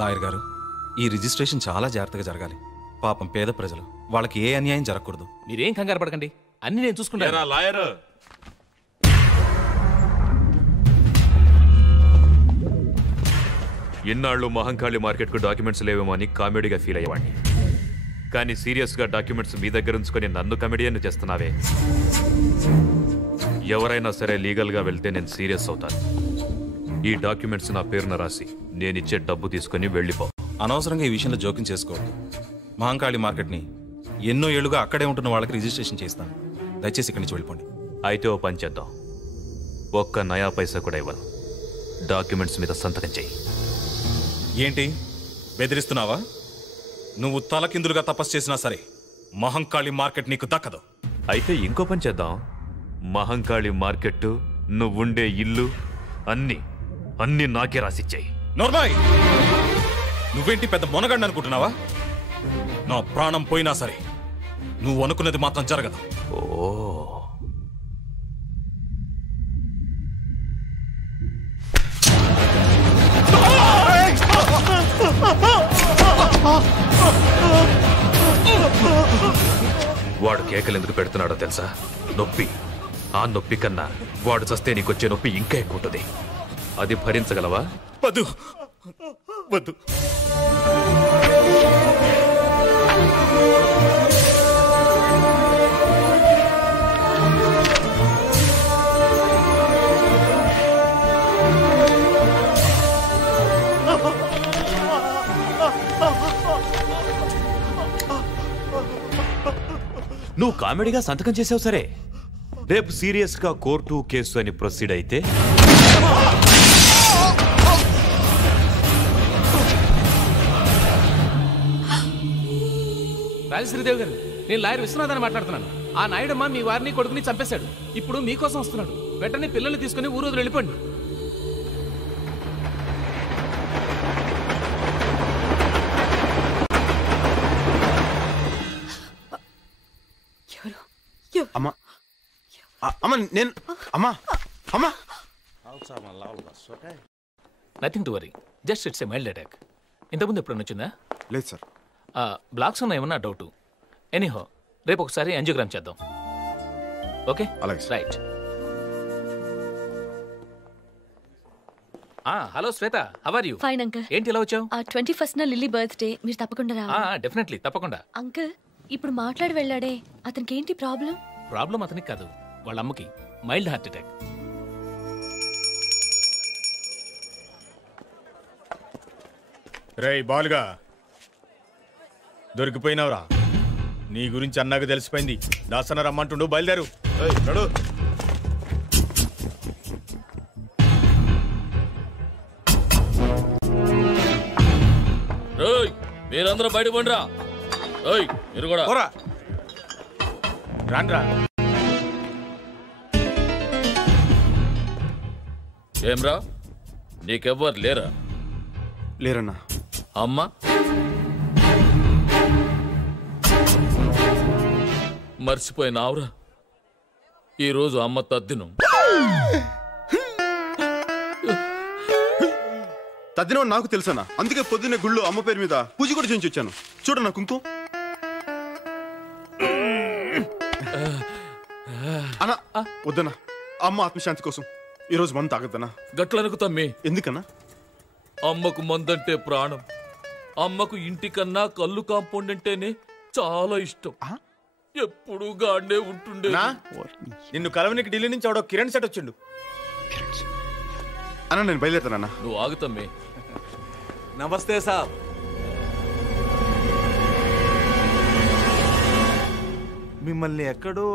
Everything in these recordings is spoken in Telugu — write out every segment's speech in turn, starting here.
లాయర్ గారు, ఈ రిజిస్ట్రేషన్ చాలా జాగ్రత్తగా జరగాలి. పాపం పేద ప్రజలు, వాళ్ళకి ఏ అన్యాయం జరగకూడదు. మీరేం కంగారు పడకండి, అన్ని నేను చూసుకుంటా. లాయర్, ఇన్నాళ్ళు మహంకాళి మార్కెట్కు డాక్యుమెంట్స్ లేవేమో అని కామెడీగా ఫీల్ అయ్యేవాడిని. కానీ సీరియస్గా డాక్యుమెంట్స్ మీ దగ్గర ఉంచుకొని నన్ను కమెడియన్ చేస్తున్నావే. ఎవరైనా సరే లీగల్గా వెళ్తే నేను సీరియస్ అవుతాను. ఈ డాక్యుమెంట్స్ నా పేరున రాసి నేనిచ్చే డబ్బు తీసుకుని వెళ్ళిపో. అనవసరంగా ఈ విషయంలో జోక్యం చేసుకోవద్దు. మహంకాళి మార్కెట్ని ఎన్నో ఏళ్లుగా అక్కడే ఉంటున్న వాళ్ళకి రిజిస్ట్రేషన్ చేస్తాను. దయచేసి ఇక్కడి నుంచి వెళ్ళిపోండి. అయితే ఓ పని చేద్దాం, ఒక్క నయా పైసా కూడా ఇవ్వను. డాక్యుమెంట్స్ మీద సంతకం చెయ్యి. ఏంటి బెదిరిస్తున్నావా? నువ్వు తలకిందులుగా తపస్సు చేసినా సరే మహంకాళి మార్కెట్ నీకు దక్కదు. అయితే ఇంకో పని చేద్దాం, మహంకాళి మార్కెట్, నువ్వుండే ఇల్లు అన్నీ నాకే రాసిచ్చాయి. నోర్మాయ్, నువ్వేంటి పెద్ద మొనగండి అనుకుంటున్నావా? నా ప్రాణం పోయినా సరే నువ్వు అనుకున్నది మాత్రం జరగదు. ఓ, వాడు కేకలు ఎందుకు పెడుతున్నాడో తెలుసా? నొప్పి. ఆ నొప్పి కన్నా వాడు చస్తే నీకొచ్చే నొప్పి ఇంకా ఎక్కువ ఉంటుంది. అది భరించగలవా? వద్దు వద్దు. నువ్వు కామెడీగా సంతకం చేసావు సరే, రేపు సీరియస్గా కోర్టు కేసు అని ప్రొసీడ్ అయితే రాజశ్రీదేవి గారు, నేను లాయర్ విశ్వనాథ్ మాట్లాడుతున్నాను. ఆ నాయుడమ్మ మీ వారిని కొడుకుని చంపేశాడు. ఇప్పుడు మీకోసం వస్తున్నాడు. వెంటనే పిల్లల్ని తీసుకుని ఊరు వదిలి వెళ్ళిపోండి. అమ్మా అమ్మా నేను అమ్మా అమ్మా nothing to worry, just it's a mild attack. ఇంతకుముందు ఎప్పుడు వచ్చిందా? లేదు సార్. బ్లాక్స్ ఉన్న ఏమన్నా డౌట్? ఎనీహో, రేపు ఒకసారి యాంజియోగ్రామ్ చేద్దాం. ఓకే, అలాగే right. Hello Shweta, how are you? Fine uncle. ఏంటి ఇలా వచ్చావు? 21st లిల్లీ బర్త్డే, మీరు తప్పకుండా రావాలి. డెఫినెట్లీ, తప్పకుండా. అంకుల్, ఇప్పుడు మాట్లాడి వెళ్ళాడే, అతనికి ఏంటి ప్రాబ్లం? ప్రాబ్లం అతనికి కాదు, వాళ్ళ అమ్మకి మైల్డ్ హార్ట్ అటాక్. రేయ్ బాలుగా, దొరికిపోయినావురా. నీ గురించి అన్నాక తెలిసిపోయింది. దాసన రమ్మంటుండు, బయలుదేరు. మీరందరూ బయట పండిరా. మీరు కూడా రాండ్రా. ఏమ్రా, నీకెవ్వరు లేరా? లేరన్నా. అమ్మ మర్చిపోయినావురా, ఈరోజు అమ్మ తద్దినం. తద్దినం నాకు తెలుసన్నా, అందుకే పొద్దున్నే గుళ్ళో అమ్మ పేరు మీద పూజ కూడా చేయించి వచ్చాను. చూడన్నా కుంకుమ. అన్నా వద్దన్నా, అమ్మ ఆత్మశాంతి కోసం ఈరోజు మందు తాగద్దన్నా. గట్లనుకు తమ్మి. ఎందుకన్నా? అమ్మకు మందంటే ప్రాణం. అమ్మకు ఇంటికన్నా కళ్ళు కాంపౌండ్ అంటేనే చాలా ఇష్టం. ఎప్పుడు గాడే ఉంటుండే. నిన్ను కలవనికి ఢిల్లీ నుంచి ఆవిడ కిరణ్ సెట్ వచ్చిండు. అన్నా నేను బయలుదేరుతానన్నా. నువ్వు ఆగుతమ్మి. నమస్తే సాబ్. మిమ్మల్ని ఎక్కడో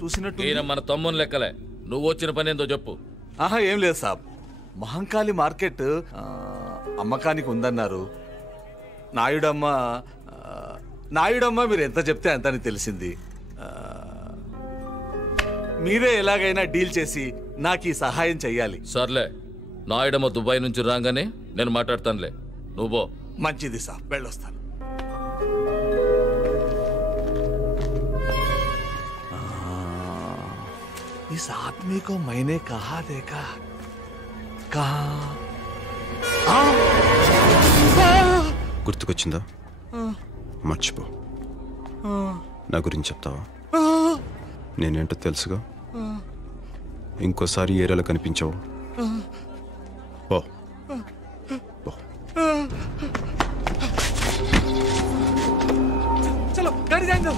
చూసినట్టు. ఈయన మన తమ్ముని లెక్కలే. నువ్వు వచ్చిన పని ఏందో చెప్పు. ఆహా, ఏం లేదు సాబ్. మహంకాళి మార్కెట్ అమ్మకానికి ఉందన్నారు. నాయుడమ్మ మీరు ఎంత చెప్తే అంతని తెలిసింది. మీరే ఎలాగైనా డీల్ చేసి నాకు ఈ సహాయం చెయ్యాలి. సర్లే, నాయుడమ్మ దుబాయ్ నుంచి రాగానే నేను మాట్లాడతానులే. నువ్వు మంచిది సాబ్, వెళ్ళొస్తాను. इस आदमी को मैंने कहा देखा, कहा గుర్తుకొచ్చిందా? మర్చిపో. నా గురించి చెప్తావా? నేనేంటో తెలుసుగా. ఇంకోసారి ఏరియాలో కనిపించావు పో. చలో గాడి జాయింగ్.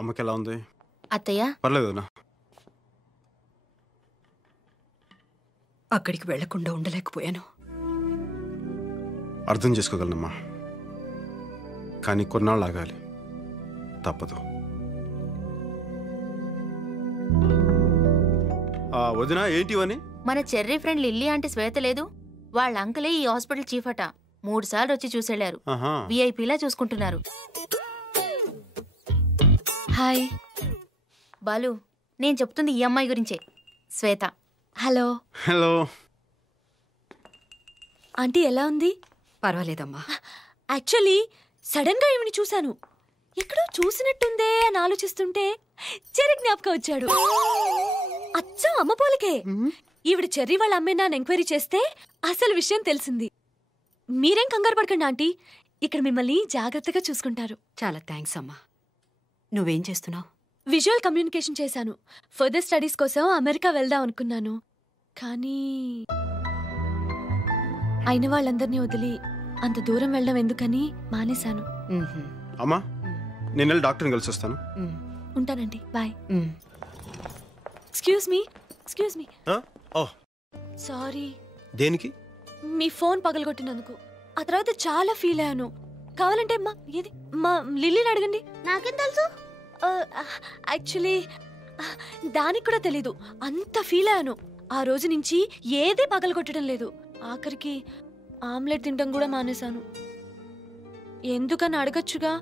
అమ్మకి ఎలా ఉంది? అత్తయ్య పర్లేదునా? అక్కడికి వెళ్లకుండా ఉండలేకపోయాను. అర్థం చేసుకోగలనమ్మా, కానీ కొన్నాళ్ళు ఆగాలి, తప్పదు. వదినా ఏంటి ఇవని? మన చెర్రీ ఫ్రెండ్ లిల్లీ అంటే శ్వేత లేదు, వాళ్ళ అంకలే ఈ హాస్పిటల్ చీఫ్ అట. 3 సార్లు వచ్చి చూసెళ్లారు. విఐపీలా చూసుకుంటున్నారు. హాయ్ బాలు, నేను చెప్తుంది ఈ అమ్మాయి గురించే, శ్వేత. హలో. హలో ఆంటీ, ఎలా ఉంది? పర్వాలేదమ్మా. యాక్చువల్లీ సడన్ గా ఈవిని చూశాను, ఎక్కడో చూసినట్టుందే అని ఆలోచిస్తుంటే చెర్రీ జ్ఞాపకం వచ్చాడు. అచ్చం అమ్మ పోలికే. ఈవిడ చెర్రీ వాళ్ళ అమ్మేనా అని ఎంక్వైరీ చేస్తే అసలు విషయం తెలిసింది. మీరేం కంగారు పడకండి ఆంటీ, ఇక్కడ మిమ్మల్ని జాగ్రత్తగా చూసుకుంటారు. చాలా థ్యాంక్స్ అమ్మా. నువ్వేం చేస్తున్నావు? విజువల్ కమ్యూనికేషన్ చేశాను. ఫర్దర్ స్టడీస్ కోసం అమెరికా వెళ్దాం అనుకున్నాను, కానీ అయిన వాళ్ళందరినీ వదిలి అంత దూరం వెళ్ళడం ఎందుకని మానేశాను. అమ్మా, నేను వెళ్ళి డాక్టర్ని కలిసి వస్తాను. ఉంటానండి, బాయ్. Excuse me. సారీ. దేనికి? మీ ఫోన్ పగలగొట్టినందుకు. ఆ తర్వాత చాలా ఫీల్ అయ్యాను. కావాలంటే మా లిల్లీని అడగండి. నాకేం తెలుసు? యాక్చువల్లీ దానికి కూడా తెలీదు, అంత ఫీల్ అయ్యాను. ఆ రోజు నుంచి ఏది పగలగొట్టడం లేదు. ఆఖరికి ఆమ్లెట్ తినడం కూడా మానేశాను. ఎందుకని అడగచ్చుగా.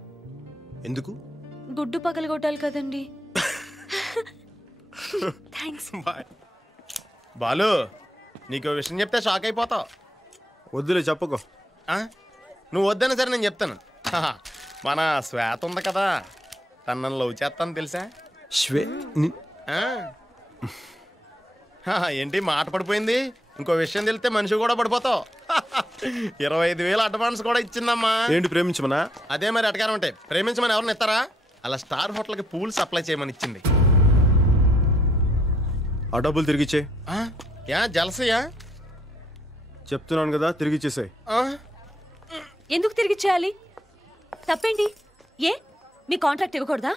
ఎందుకు? గుడ్డు పగలగొట్టాలి కదండి. థ్యాంక్స్. బాలు, నీకు విషయం చెప్తే షాక్ అయిపోతావు. వద్దులే, చెప్పుకో. నువ్వు వద్దనే సరే నేను చెప్తాను. మన శ్వేత ఉంది కదా, తను లవ్ చేస్తాను తెలుసా? ఏంటి మాట పడిపోయింది? ఇంకో విషయం తెలిస్తే మనిషి కూడా పడిపోతావు. 25,000 అడ్వాన్స్ కూడా ఇచ్చిందమ్మా. ఏంటి ప్రేమించమనా? అదే మరి అటకారం ఉంటాయి. ప్రేమించమని ఎవరిని ఇస్తారా? అలా స్టార్ హోటల్కి పూల్ సప్లై చేయమని ఇచ్చింది. ఆ డబ్బులు తిరిగిచ్చే. జలసయ్యా? చెప్తున్నాను కదా, తిరిగిచ్చేసాయి. ఎందుకు తిరిగిచ్చేయాలి? తప్పేంటి? ఏ మీ కాంట్రాక్ట్ ఇవ్వకూడదా?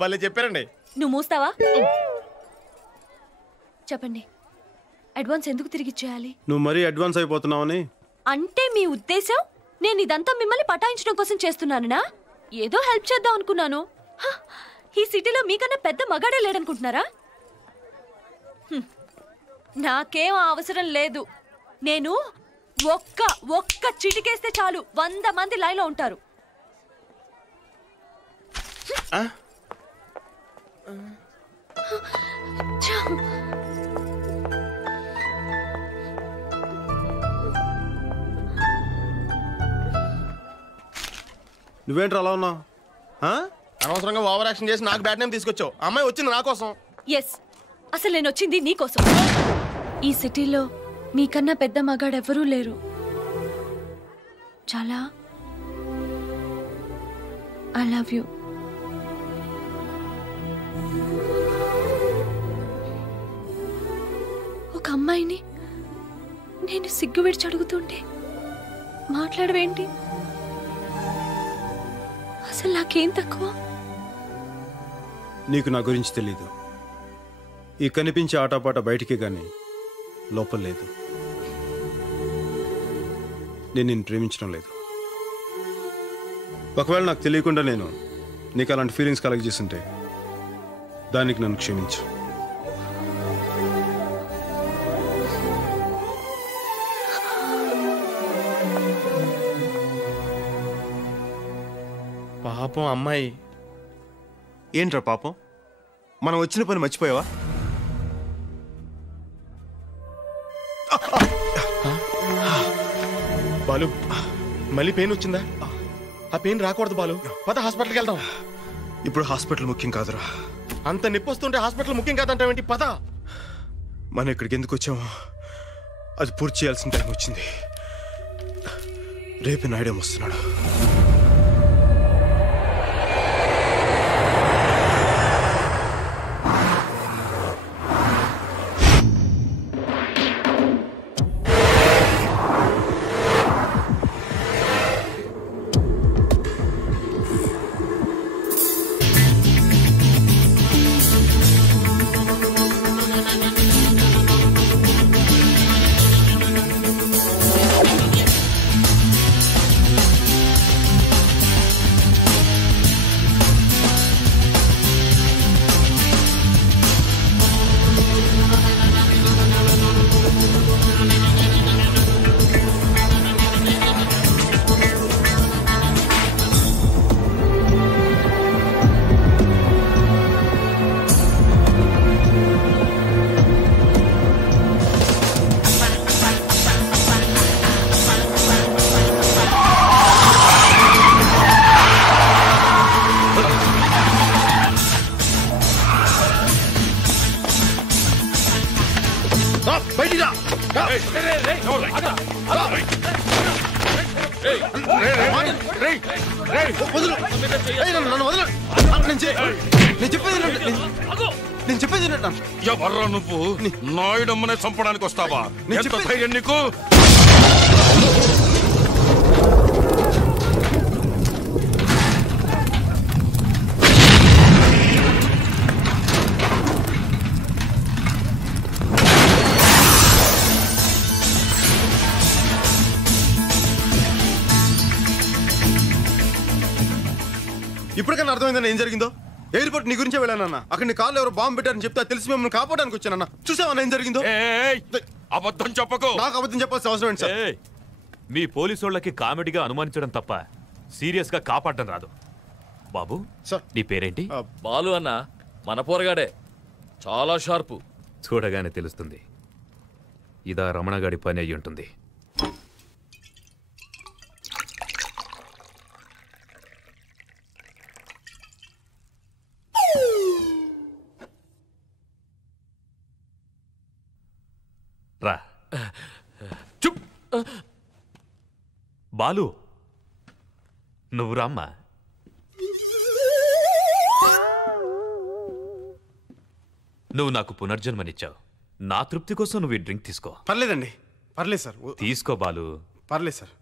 భలే చెప్పారండి. నువ్వు మూస్తావా? చెప్పండి, అడ్వాన్స్ ఎందుకు తిరిగిచ్చేయాలి? నువ్వు మరీ అడ్వాన్స్ అయిపోతున్నావని. అంటే మీ ఉద్దేశం నేను ఇదంతా మిమ్మల్ని పటాయించడం కోసం చేస్తున్నానా? ఏదో హెల్ప్ చేద్దాం అనుకున్నాను. ఈ సిటీలో మీకన్నా పెద్ద మగాడే లేడనుకుంటున్నారా? నాకేం అవసరం లేదు. నేను ఒక్క చిటికేస్తే చాలు 100 మంది లైన్లో ఉంటారు. నువ్వేంట్రా అలా ఉన్నావు? అనవసరంగా ఓవర్ యాక్షన్ చేసి నాకు బ్యాడ్ నేమ్ తీసుకొచ్చావు. అమ్మాయి వచ్చింది నా కోసం. ఎస్, అసలు నేను వచ్చింది నీకోసం. ఈ సిటీలో మీకన్నా పెద్ద మగాడెవరూ లేరు. చాలా ఐ లవ్ యూ. ఒక అమ్మాయిని నేను సిగ్గు విడిచి అడుగుతుంటే మాట్లాడవేంటి? అసలు నాకేం తక్కువ? నీకు నా గురించి తెలీదు. ఈ కనిపించే ఆటపాట బయటికి గాని లోపల లేదు. నేను నిన్ను ప్రేమించడం లేదు. ఒకవేళ నాకు తెలియకుండా నేను నీకు అలాంటి ఫీలింగ్స్ కలగజేస్తుంటే దానికి నన్ను క్షమించు. పాపం అమ్మాయి. ఏంట్రా పాపం? మనం వచ్చిన పని మర్చిపోయావా? బాలు, మళ్ళీ పెయిన్ వచ్చిందా? ఆ పెయిన్ రాకూడదు బాలు. పద హాస్పిటల్కి వెళ్దాం. ఇప్పుడు హాస్పిటల్ ముఖ్యం కాదురా. అంత నొప్పి వస్తుంటే హాస్పిటల్ ముఖ్యం కాదంటావేంటి? పద. మనం ఇక్కడికి ఎందుకు వచ్చామో అది పూర్తి చేయాల్సిన టైం వచ్చింది. రేపు నాయుడు వస్తున్నాడు. నేను చెప్పేది ఎవర్రా నువ్వు? నాయుడమ్మనే చంపడానికి వస్తావా? ఎంత ధైర్యం నీకు? ఇప్పటికన్నా అర్థమైందన్న ఏం జరిగిందో? ఎయిర్పోర్ట్ నీ గురించే వెళ్ళానన్నా. అక్కడ నీ కార్లో ఎవరు బాంబు పెట్టారని చెప్తే తెలిసి మిమ్మల్ని కాపాడడానికి వచ్చానన్నా. చూసావన్నా ఏం జరిగిందో? అబద్ధం చెప్పకు. నాకు అబద్ధం చెప్పాల్సిన అవసరం ఏంటి సార్? మీ పోలీసు వాళ్ళకి కామెడీగా అనుమానించడం తప్ప సీరియస్ గా కాపాడడం రాదు. బాబు సార్, నీ పేరేంటి? బాలు అన్న, మన పోరగాడే, చాలా షార్పు. చూడగానే తెలుస్తుంది. ఇదా రమణగాడి పని అయ్యి ఉంటుంది. రా. చుప్. బాలు, నువ్వు రామ్మా. నువ్వు నాకు పునర్జన్మనిచ్చావు. నా తృప్తి కోసం నువ్వు ఈ డ్రింక్ తీసుకో. పర్లేదండి. పర్లేదు సార్. తీసుకో బాలు. పర్లేదు సార్.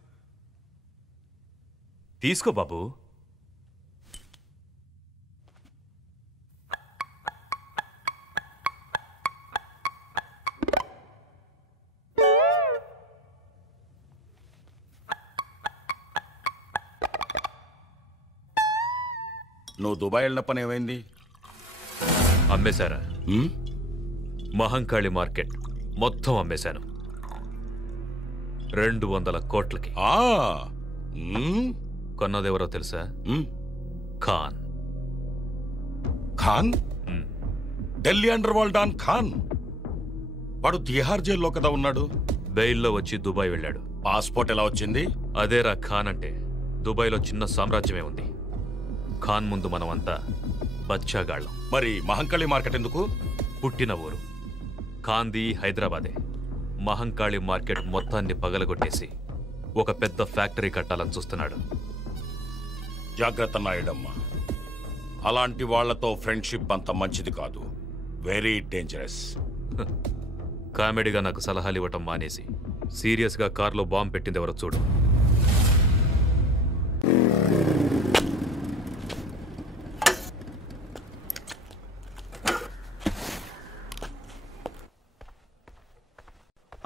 తీసుకో బాబు. నువ్వు దుబాయ్ వెళ్ళిన పని ఏమైంది? అమ్మేశారా? మహంకాళి మార్కెట్ మొత్తం అమ్మేశాను. 200 కోట్లకి. కొన్నదెవరో తెలుసా? Khan. Khan? Delhi underworld don Khan. వాడు తిహార్ జైల్లో కదా ఉన్నాడు. బెయిల్లో వచ్చి దుబాయ్ వెళ్ళాడు. పాస్పోర్ట్ ఎలా వచ్చింది? అదేరా ఖాన్ అంటే. దుబాయ్లో చిన్న సామ్రాజ్యమే ఉంది. ఖాన్ ముందు మనమంతా బచ్చాగాళ్ళం. మరి మహంకాళి మార్కెట్ ఎందుకు? పుట్టిన ఊరు ఖాన్ది హైదరాబాదే. మహంకాళి మార్కెట్ మొత్తాన్ని పగలగొట్టేసి ఒక పెద్ద ఫ్యాక్టరీ కట్టాలని చూస్తున్నాడు. జాగ్రత్త నాయుడమ్మ. అలాంటి వాళ్లతో ఫ్రెండ్షిప్ అంత మంచిది కాదు. Very dangerous. కామెడీగా నాకు సలహాలు ఇవ్వటం మానేసి సీరియస్గా కార్లో బాంబు పెట్టింది ఎవరో చూడు.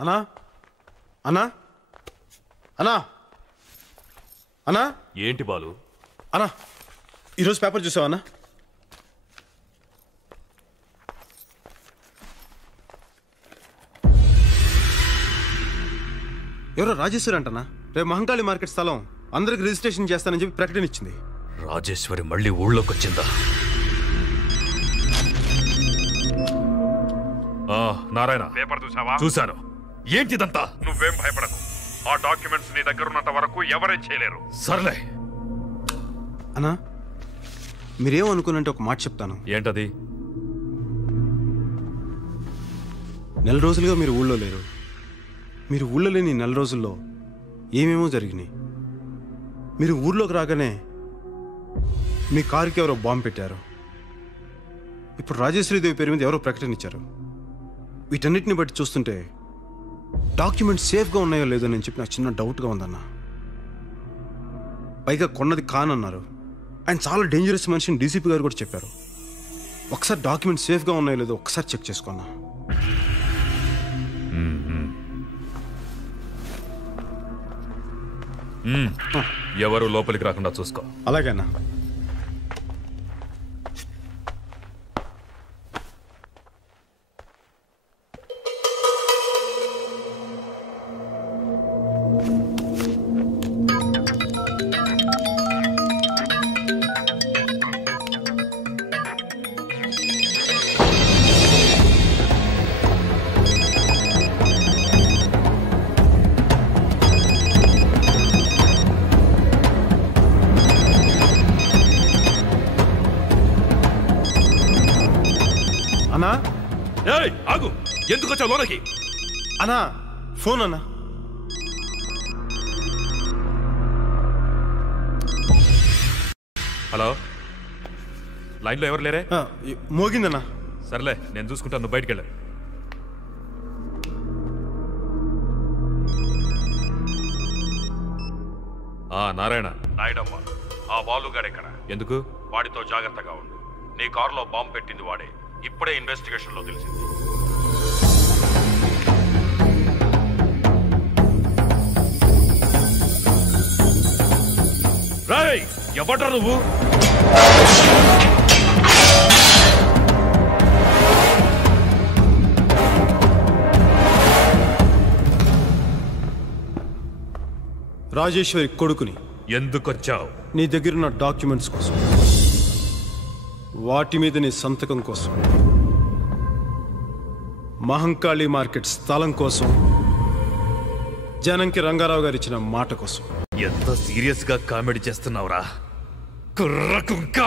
అన్నా, అన్నా, అన్నా, అన్నా. ఏంటి బాలు? అన్నా ఈరోజు పేపర్ చూసావా అన్నా? ఎవరో రాజేశ్వరి అంటనా రేపు మహంకాళి మార్కెట్ స్థలం అందరికి రిజిస్ట్రేషన్ చేస్తానని చెప్పి ప్రకటన ఇచ్చింది. రాజేశ్వరి మళ్ళీ ఊళ్ళోకి వచ్చిందా? నారాయణ, పేపర్ చూసావా? చూశాను. ఏంటిదంతా? నువ్వేం భయపడకు. ఆ డాక్యుమెంట్స్ నీ దగ్గర ఉన్నంత వరకు ఎవరేం చేయలేరు. సర్లే అన్నా, మీరేమనుకున్నంటే ఒక మాట చెప్తాను. ఏంటది? నెల రోజులుగా మీరు ఊళ్ళో లేరు. మీరు ఊళ్ళో లేని నెల రోజుల్లో ఏమేమో జరిగినాయి. మీరు ఊర్లోకి రాగానే మీ కారుకి ఎవరో బాంబు పెట్టారు. ఇప్పుడు రాజేశ్వరీదేవి పేరు మీద ఎవరో ప్రకటన ఇచ్చారు. వీటన్నిటిని బట్టి చూస్తుంటే డాక్యుమెంట్స్ సేఫ్గా ఉన్నాయో లేదో నేను చెప్పి నాకు చిన్న డౌట్గా ఉందన్న. పైగా కొన్నది కానన్నారు. ఆయన చాలా డేంజరస్ మనిషిని డీసీపీ గారు కూడా చెప్పారు. ఒకసారి డాక్యుమెంట్స్ సేఫ్గా ఉన్నాయో లేదో ఒకసారి చెక్ చేసుకున్నా. ఎవరు లోపలికి రాకుండా చూసుకో. అలాగే అన్నా. అన్నా, ఆగు. ఎందుకు వచ్చావు లోనకి? అన్నా ఫోన్ అన్నా. హలో, లైన్లో ఎవరు లేరే? మోగిందన్నా. సర్లే, నేను చూసుకుంటాను. నువ్వు బయటికి వెళ్ళా. నారాయణ. నాయుడమ్మ, ఆ బాలుగాడెక్కడ? ఎందుకు? వాడితో జాగ్రత్తగా ఉండు. నీ కారులో బాంబు పెట్టింది వాడే. ఇప్పుడే ఇన్వెస్టిగేషన్ లో తెలిసింది. రేయ్, ఎవడ్రా నువ్వు? రాజేశ్వరి కొడుకుని. ఎందుకొచ్చావు? నీ దగ్గరున్న డాక్యుమెంట్స్ కోసం, వాటి మీద నీ సంతకం కోసం, మహంకాళి మార్కెట్ స్థలం కోసం, జనంకి రంగారావు గారు ఇచ్చిన మాట కోసం. ఎంత సీరియస్ గా కామెడీ చేస్తున్నావురా కుర్ర కుంక!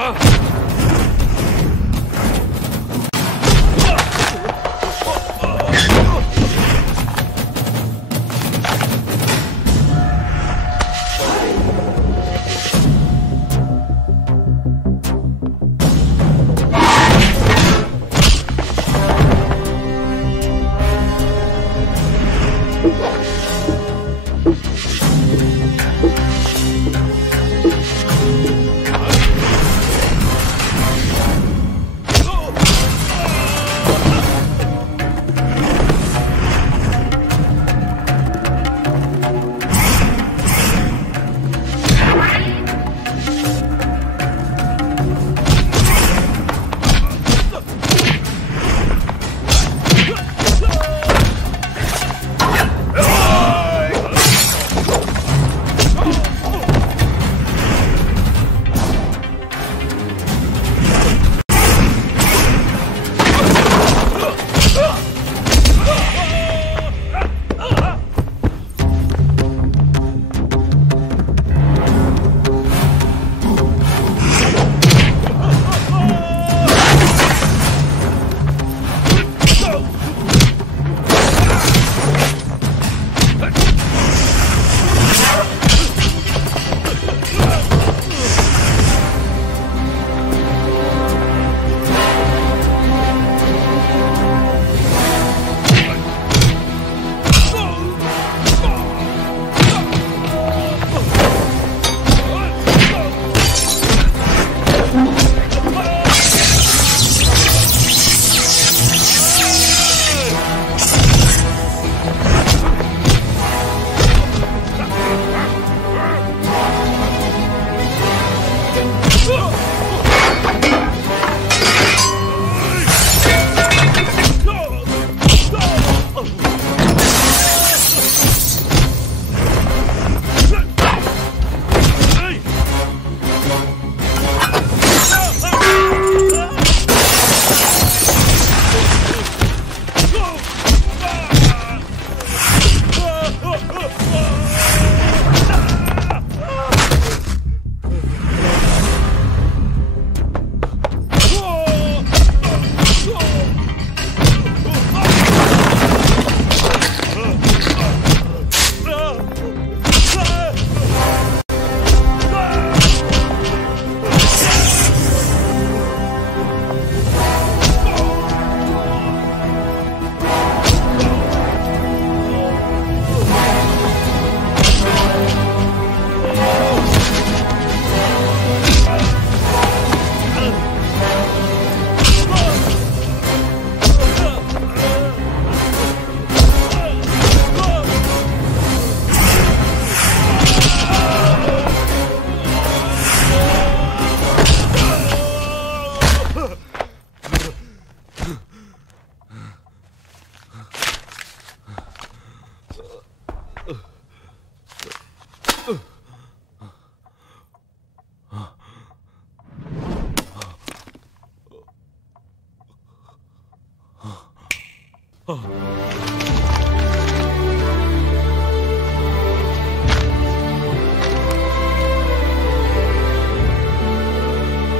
ఆ.